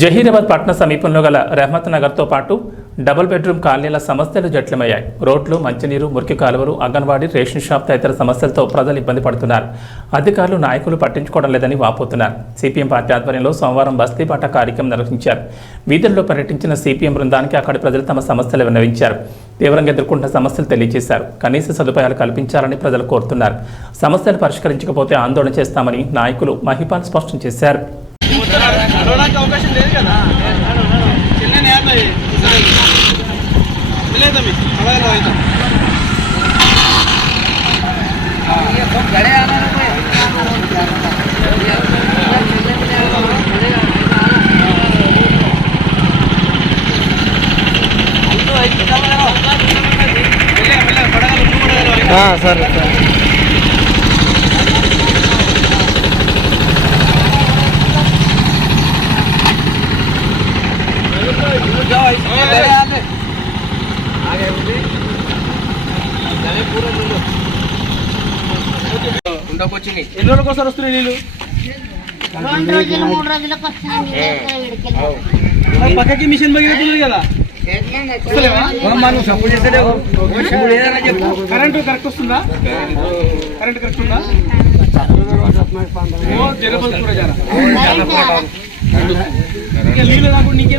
జహీరాబాద్ పట్టణ సమీపంలో గల రెహమత్ నగర్తో పాటు డబుల్ బెడ్రూమ్ కాలనీల సమస్యలు జట్లమయ్యాయి. రోడ్లు, మంచినీరు, మురికి కాలువలు, అంగన్వాడీ, రేషన్ షాప్ తదితర సమస్యలతో ప్రజలు ఇబ్బంది పడుతున్నారు. అధికారులు, నాయకులు పట్టించుకోవడం లేదని వాపోతున్నారు. సిపిఎం పార్టీ ఆధ్వర్యంలో సోమవారం బస్తీబాట కార్యక్రమం నిర్వహించారు. వీధుల్లో పర్యటించిన సిపిఎం బృందానికి అక్కడి ప్రజలు తమ సమస్యలు విన్నవించారు. తీవ్రంగా ఎదుర్కొంటున్న సమస్యలు తెలియజేశారు. కనీస సదుపాయాలు కల్పించాలని ప్రజలు కోరుతున్నారు. సమస్యలు పరిష్కరించకపోతే ఆందోళన చేస్తామని నాయకులు మహిపాల్ స్పష్టం చేశారు. అవకాశం లేదు కదా సరే ఎన్ని రోజులకు ఒకసారి వస్తున్నాయి నీళ్ళు? పక్కకి మిషన్ పగిలిపోతుంది కదా. కరెంటు కరెక్ట్ వస్తుందా? కరెంట్ కరెక్ట్ ఉందా? నీళ్ళు రాకుండా నీకేం